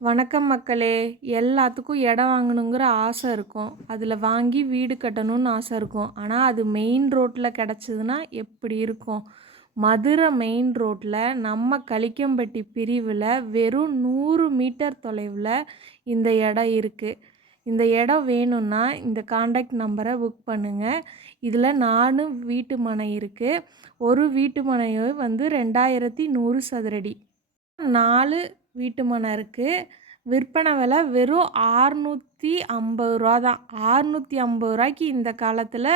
வணக்கம் மக்களே! எல்லாத்துக்கும் இடம் வாங்கணுங்கிற ஆசை இருக்கும். அதில வாங்கி வீடு கட்டணும்னு ஆசை இருக்கும். ஆனா, அது மெயின் ரோட்ல கிடச்சதுன்னா எப்படி இருக்கும்? மதுரை மெயின் ரோட்ல நம்ம கலிக்கம்பட்டி பிரிவுல வெறும் 100 மீட்டர் தொலைவுல இந்த இடம் இருக்கு. இந்த இடம் வேணும்னா இந்த கான்டாக்ட் நம்பரை புக் பண்ணுங்க. இதில 4 வீட்டு மனை இருக்கு. ஒரு வீட்டு மனை வந்து 2100 சதுரடி. 4 வீட்டு மனை இருக்குது. விற்பனை விலை வெறும் ரூ. 650 தான். ரூ. 650 இந்த காலத்தில்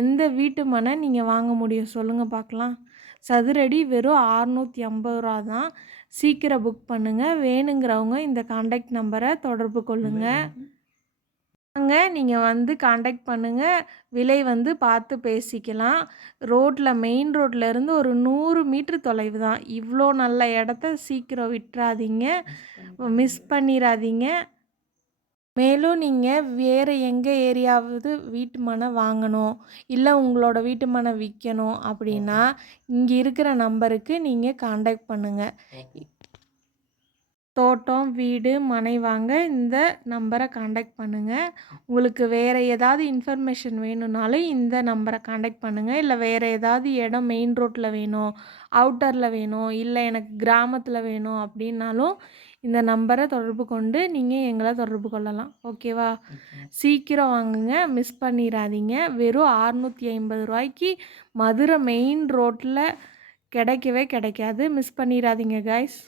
எந்த வீட்டு மனை நீங்கள் வாங்க முடியும் சொல்லுங்கள் பார்க்கலாம். சதுரடி வெறும் ரூ. 650 தான். சீக்கிரம் புக் பண்ணுங்கள். வேணுங்கிறவங்க இந்த கான்டாக்ட் நம்பரை தொடர்பு கொள்ளுங்கள். வாங்க நீங்கள் வந்து கான்டாக்ட் பண்ணுங்கள். விலை வந்து பார்த்து பேசிக்கலாம். மெயின் ரோட்ல இருந்து ஒரு 100 மீட்டர் தொலைவு தான். இவ்வளோ நல்ல இடத்த சீக்கிரம் விட்டுறாதீங்க, மிஸ் பண்ணிடாதீங்க. மேலும் நீங்கள் வேறு எங்கள் ஏரியாவது வீட்டு மனை வாங்கணும், இல்லை உங்களோட வீட்டு மனை விற்கணும் அப்படின்னா இங்கே இருக்கிற நம்பருக்கு நீங்கள் கான்டாக்ட் பண்ணுங்கள். தோட்டம், வீடு, மனை வாங்க இந்த நம்பரை கான்டாக்ட் பண்ணுங்கள். உங்களுக்கு வேறு ஏதாவது இன்ஃபர்மேஷன் வேணும்னாலும் இந்த நம்பரை கான்டாக்ட் பண்ணுங்கள். இல்லை வேறு ஏதாவது இடம் மெயின் ரோட்டில் வேணும், அவுட்டரில் வேணும், இல்லை எனக்கு கிராமத்தில் வேணும் அப்படின்னாலும் இந்த நம்பரை தொடர்பு கொண்டு நீங்கள் எங்களை தொடர்பு கொள்ளலாம். ஓகேவா? சீக்கிரம் வாங்குங்க, மிஸ் பண்ணிடாதீங்க. வெறும் 650 மதுரை மெயின் ரோட்டில் கிடைக்கவே கிடைக்காது. மிஸ் பண்ணிடாதீங்க கைஸ்.